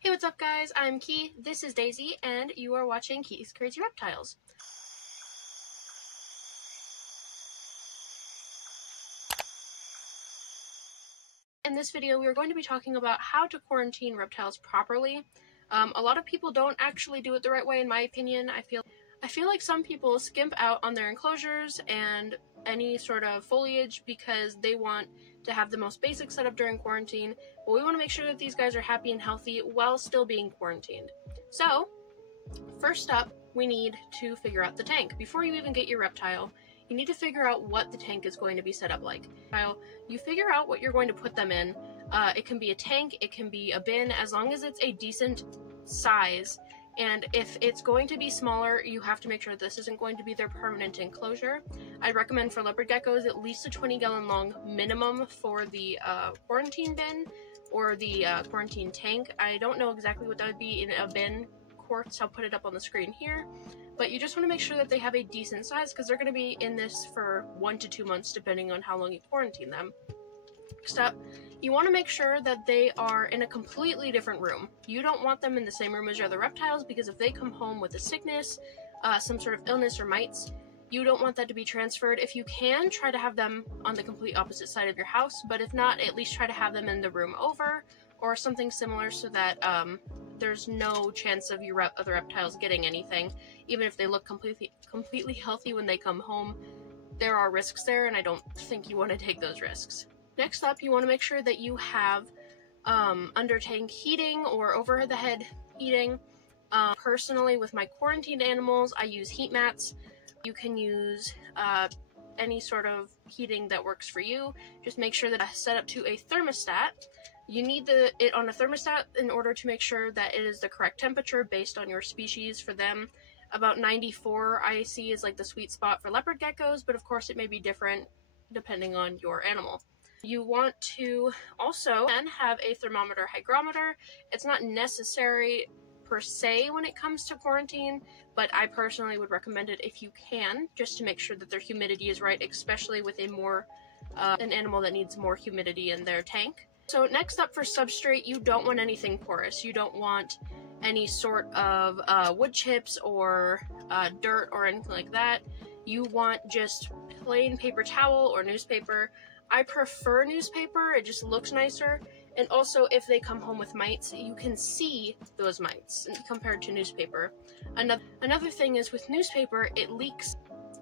Hey, what's up guys? I'm Key, this is Daisy, and you are watching Key's Crazy Reptiles. In this video, we are going to be talking about how to quarantine reptiles properly. A lot of people don't actually do it the right way, in my opinion. I feel like some people skimp out on their enclosures and any sort of foliage because they want to have the most basic setup during quarantine, but we want to make sure that these guys are happy and healthy while still being quarantined. So, first up, we need to figure out the tank. Before you even get your reptile, you need to figure out what the tank is going to be set up like. You figure out what you're going to put them in. It can be a tank, it can be a bin, as long as it's a decent size. And if it's going to be smaller, you have to make sure this isn't going to be their permanent enclosure. I'd recommend for leopard geckos at least a 20-gallon long minimum for the quarantine bin or the quarantine tank. I don't know exactly what that would be in a bin quarts. I'll put it up on the screen here. But you just want to make sure that they have a decent size because they're going to be in this for 1 to 2 months depending on how long you quarantine them. Next up, you want to make sure that they are in a completely different room. You don't want them in the same room as your other reptiles because if they come home with a sickness, some sort of illness or mites, you don't want that to be transferred. If you can, try to have them on the complete opposite side of your house, but if not, at least try to have them in the room over or something similar so that there's no chance of your other reptiles getting anything. Even if they look completely healthy when they come home, there are risks there, and I don't think you want to take those risks. Next up, you want to make sure that you have under tank heating or over the head heating. Personally, with my quarantined animals, I use heat mats. You can use any sort of heating that works for you. Just make sure that it's set up to a thermostat. You need it on a thermostat in order to make sure that it is the correct temperature based on your species. For them, about 94 I see is like the sweet spot for leopard geckos, but of course it may be different depending on your animal. You want to also then have a thermometer hygrometer. It's not necessary per se when it comes to quarantine, but I personally would recommend it if you can, just to make sure that their humidity is right, especially with an animal that needs more humidity in their tank. So next up for substrate, you don't want anything porous. You don't want any sort of wood chips or dirt or anything like that. You want just plain paper towel or newspaper. I prefer newspaper, it just looks nicer. And also, if they come home with mites, you can see those mites compared to newspaper. Another thing is with newspaper, it leaks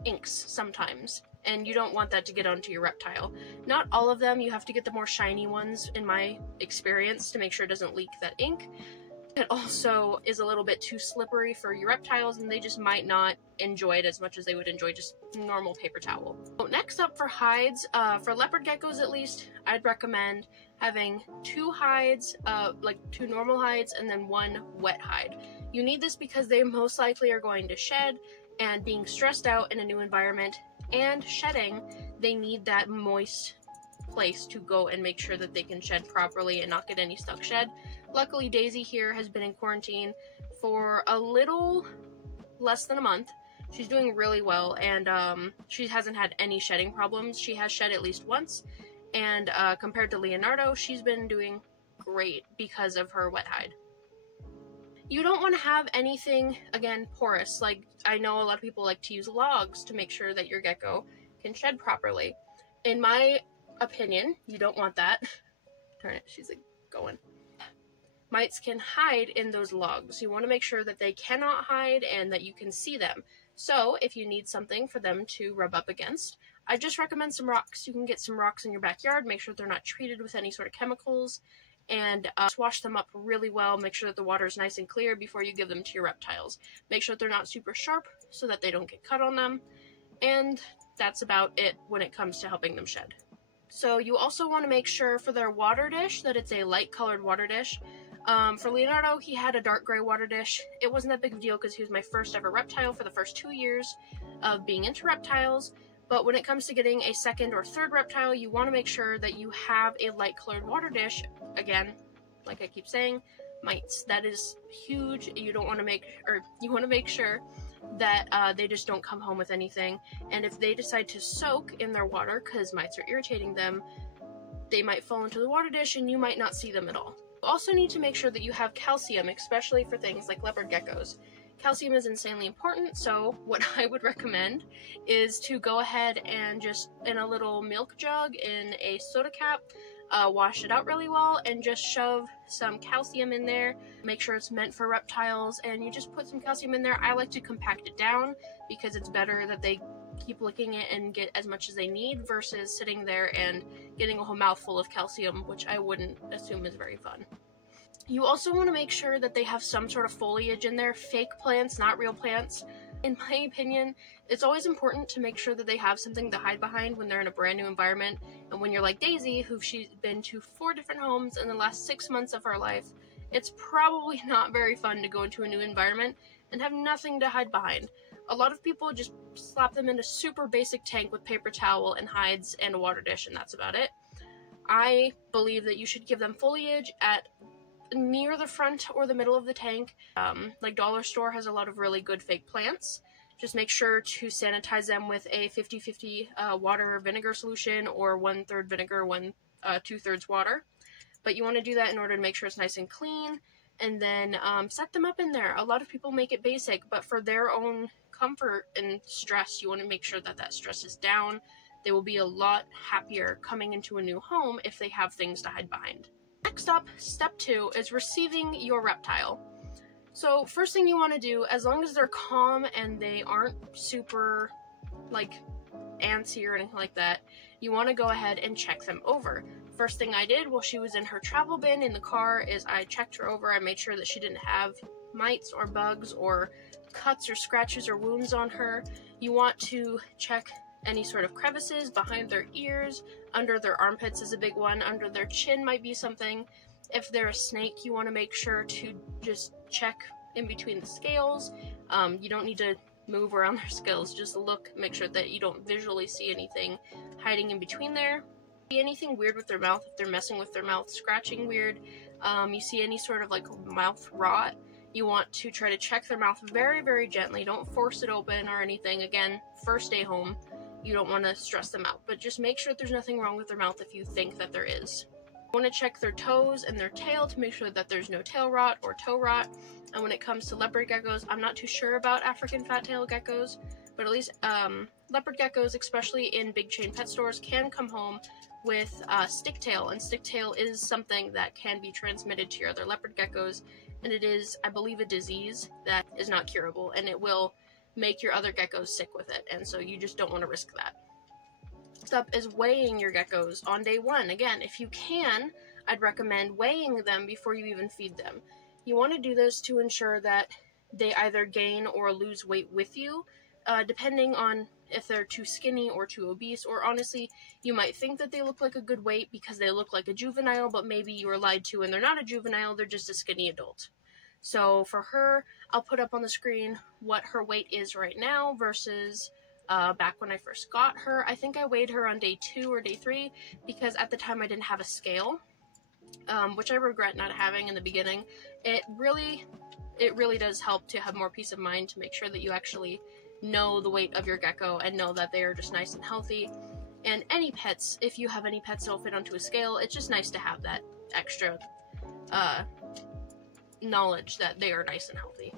inks sometimes, and you don't want that to get onto your reptile. Not all of them, you have to get the more shiny ones in my experience to make sure it doesn't leak that ink. It also is a little bit too slippery for your reptiles, and they just might not enjoy it as much as they would enjoy just normal paper towel. So next up for hides, for leopard geckos at least, I'd recommend having 2 hides, like 2 normal hides and then 1 wet hide. You need this because they most likely are going to shed, and being stressed out in a new environment and shedding, they need that moist place to go and make sure that they can shed properly and not get any stuck shed. Luckily, Daisy here has been in quarantine for a little less than a month. She's doing really well, and she hasn't had any shedding problems. She has shed at least once, and compared to Leonardo, she's been doing great because of her wet hide. You don't want to have anything, again, porous. Like, I know a lot of people like to use logs to make sure that your gecko can shed properly. In my opinion, you don't want that. Turn it, she's like going. Mites can hide in those logs. You want to make sure that they cannot hide and that you can see them. So if you need something for them to rub up against, I just recommend some rocks. You can get some rocks in your backyard, make sure they're not treated with any sort of chemicals, and wash them up really well. Make sure that the water is nice and clear before you give them to your reptiles. Make sure that they're not super sharp so that they don't get cut on them. And that's about it when it comes to helping them shed. So you also want to make sure for their water dish that it's a light colored water dish. For Leonardo, he had a dark gray water dish. It wasn't that big of a deal because he was my first ever reptile for the first 2 years of being into reptiles. But when it comes to getting a second or third reptile, you want to make sure that you have a light colored water dish. Again, like I keep saying, mites. That is huge. You want to make sure that they just don't come home with anything. And if they decide to soak in their water because mites are irritating them, they might fall into the water dish and you might not see them at all. You also need to make sure that you have calcium, especially for things like leopard geckos. Calcium is insanely important, so what I would recommend is to go ahead and just, in a little milk jug in a soda cap, wash it out really well and just shove some calcium in there. Make sure it's meant for reptiles, and you just put some calcium in there. I like to compact it down because it's better that they keep licking it and get as much as they need versus sitting there and getting a whole mouthful of calcium, which I wouldn't assume is very fun. You also want to make sure that they have some sort of foliage in there, fake plants, not real plants. In my opinion, it's always important to make sure that they have something to hide behind when they're in a brand new environment. And when you're like Daisy, she's been to 4 different homes in the last 6 months of her life, it's probably not very fun to go into a new environment and have nothing to hide behind. A lot of people just slap them in a super basic tank with paper towel and hides and a water dish, and that's about it. I believe that you should give them foliage at near the front or the middle of the tank. Like Dollar Store has a lot of really good fake plants. Just make sure to sanitize them with a 50-50 water vinegar solution, or 1/3 vinegar, 2/3 water. But you want to do that in order to make sure it's nice and clean, and then set them up in there. A lot of people make it basic, but for their own comfort and stress, you want to make sure that that stress is down. They will be a lot happier coming into a new home if they have things to hide behind. Next up, step 2 is receiving your reptile. So first thing you want to do, as long as they're calm and they aren't super like antsy or anything like that, you want to go ahead and check them over. First thing I did while she was in her travel bin in the car is I checked her over. I made sure that she didn't have mites or bugs or cuts or scratches or wounds on her. You want to check any sort of crevices behind their ears, under their armpits is a big one, under their chin might be something. If they're a snake, you want to make sure to just check in between the scales. You don't need to move around their scales, just look, make sure that you don't visually see anything hiding in between there. See anything weird with their mouth, if they're messing with their mouth, scratching weird, you see any sort of like mouth rot, you want to try to check their mouth very, very gently. Don't force it open or anything. Again, first day home, you don't want to stress them out, but just make sure that there's nothing wrong with their mouth if you think that there is. You want to check their toes and their tail to make sure that there's no tail rot or toe rot. And when it comes to leopard geckos, I'm not too sure about African fat-tailed geckos, but at least leopard geckos, especially in big chain pet stores, can come home with sticktail, and sticktail is something that can be transmitted to your other leopard geckos, and it is, I believe, a disease that is not curable, and it will make your other geckos sick with it, and so you just don't want to risk that. Next up is weighing your geckos on day 1. Again, if you can, I'd recommend weighing them before you even feed them. You want to do this to ensure that they either gain or lose weight with you, depending on if they're too skinny or too obese, or honestly, you might think that they look like a good weight because they look like a juvenile, but maybe you were lied to and they're not a juvenile, they're just a skinny adult. So for her, I'll put up on the screen what her weight is right now versus back when I first got her. I think I weighed her on day 2 or day 3 because at the time I didn't have a scale, which I regret not having in the beginning. It really does help to have more peace of mind to make sure that you actually know the weight of your gecko and know that they are just nice and healthy. And any pets, if you have any pets that will fit onto a scale, it's just nice to have that extra knowledge that they are nice and healthy.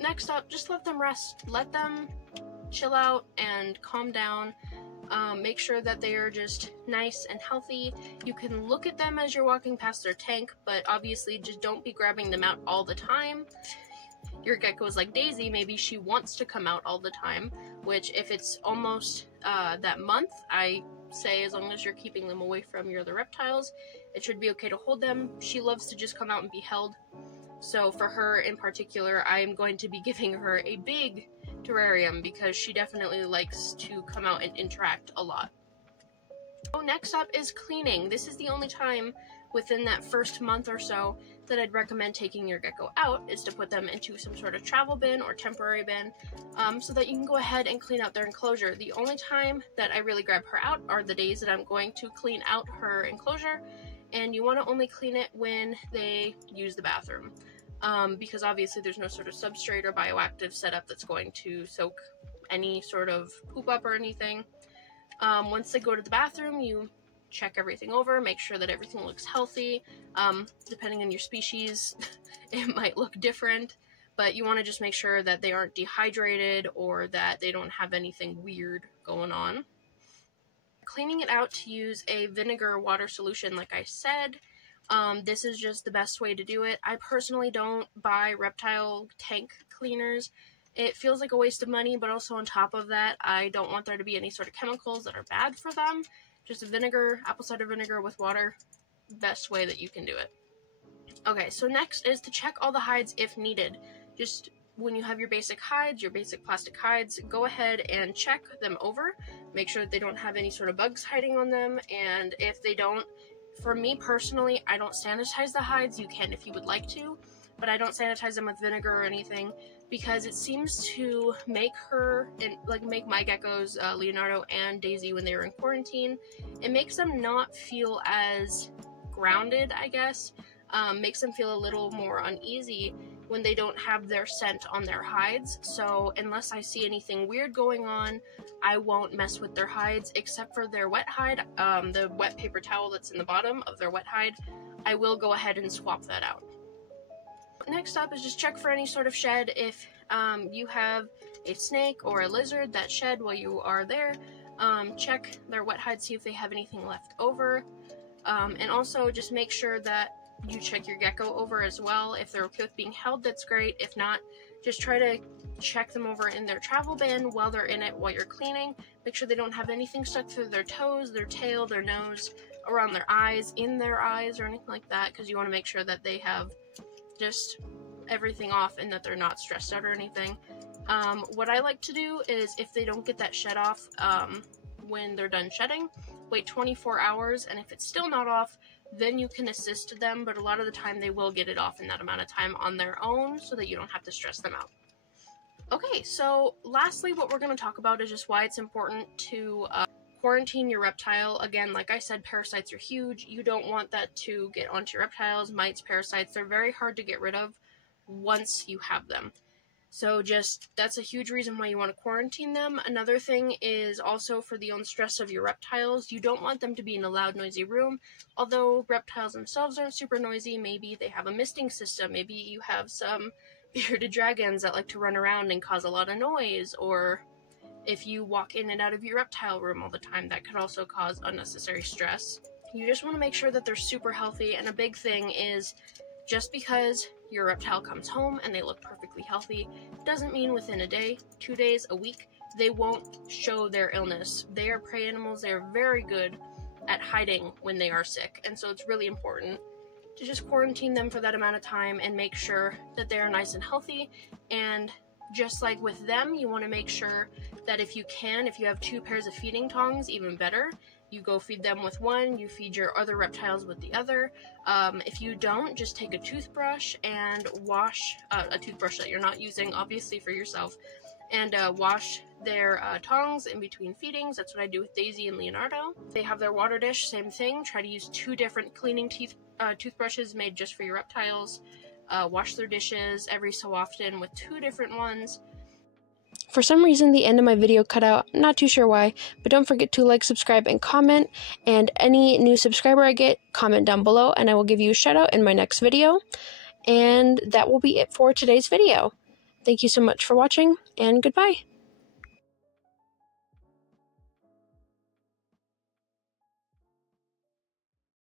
Next up, just let them rest. Let them chill out and calm down. Make sure that they are just nice and healthy. You can look at them as you're walking past their tank, but obviously just don't be grabbing them out all the time. Your gecko is like Daisy, maybe she wants to come out all the time, which if it's almost that month, I say as long as you're keeping them away from your other reptiles, it should be okay to hold them. She loves to just come out and be held. So for her in particular, I'm going to be giving her a big terrarium because she definitely likes to come out and interact a lot. So next up is cleaning. This is the only time within that first month or so that I'd recommend taking your gecko out, is to put them into some sort of travel bin or temporary bin so that you can go ahead and clean out their enclosure. The only time that I really grab her out are the days that I'm going to clean out her enclosure, and you want to only clean it when they use the bathroom because obviously there's no sort of substrate or bioactive setup that's going to soak any sort of poop up or anything. Once they go to the bathroom, you check everything over, make sure that everything looks healthy. Depending on your species, it might look different, but you want to just make sure that they aren't dehydrated or that they don't have anything weird going on. Cleaning it out to use a vinegar water solution, like I said. This is just the best way to do it. I personally don't buy reptile tank cleaners. It feels like a waste of money, but also on top of that, I don't want there to be any sort of chemicals that are bad for them. Just vinegar, apple cider vinegar with water, best way that you can do it. Okay, so next is to check all the hides if needed. Just when you have your basic hides, your basic plastic hides, go ahead and check them over. Make sure that they don't have any sort of bugs hiding on them, and if they don't, for me personally, I don't sanitize the hides. You can if you would like to, but I don't sanitize them with vinegar or anything because it seems to make make my geckos, Leonardo and Daisy, when they were in quarantine, it makes them not feel as grounded, I guess. Makes them feel a little more uneasy when they don't have their scent on their hides. So unless I see anything weird going on, I won't mess with their hides, except for their wet hide, the wet paper towel that's in the bottom of their wet hide. I will go ahead and swap that out. Next up is just check for any sort of shed. If you have a snake or a lizard that shed while you are there, check their wet hide, see if they have anything left over. And also just make sure that you check your gecko over as well. If they're okay with being held, that's great. If not, just try to check them over in their travel bin while they're in it while you're cleaning. Make sure they don't have anything stuck through their toes, their tail, their nose, around their eyes, in their eyes, or anything like that, because you want to make sure that they have just everything off and that they're not stressed out or anything. What I like to do is, if they don't get that shed off when they're done shedding, wait 24 hours, and if it's still not off, then you can assist them, but a lot of the time they will get it off in that amount of time on their own so that you don't have to stress them out. Okay, so lastly, what we're going to talk about is just why it's important to quarantine your reptile. Again, like I said, parasites are huge. You don't want that to get onto your reptiles. Mites, parasites, they're very hard to get rid of once you have them. So that's a huge reason why you want to quarantine them. Another thing is also for the own stress of your reptiles. You don't want them to be in a loud, noisy room. Although reptiles themselves aren't super noisy, maybe they have a misting system. Maybe you have some bearded dragons that like to run around and cause a lot of noise. Or if you walk in and out of your reptile room all the time, that could also cause unnecessary stress. You just want to make sure that they're super healthy. And a big thing is, just because your reptile comes home and they look perfectly healthy doesn't mean within a day, 2 days, a week, they won't show their illness. They are prey animals. They are very good at hiding when they are sick. And so it's really important to just quarantine them for that amount of time and make sure that they are nice and healthy. And just like with them, you want to make sure that if you have 2 pairs of feeding tongs, even better. You go feed them with one, you feed your other reptiles with the other. If you don't, just take a toothbrush and wash, a toothbrush that you're not using, obviously, for yourself, and wash their tongs in between feedings. That's what I do with Daisy and Leonardo. They have their water dish, same thing. Try to use 2 different cleaning toothbrushes made just for your reptiles. Wash their dishes every so often with 2 different ones. For some reason, the end of my video cut out. I'm not too sure why, but don't forget to like, subscribe, and comment. And any new subscriber I get, comment down below, and I will give you a shout out in my next video. And that will be it for today's video. Thank you so much for watching, and goodbye.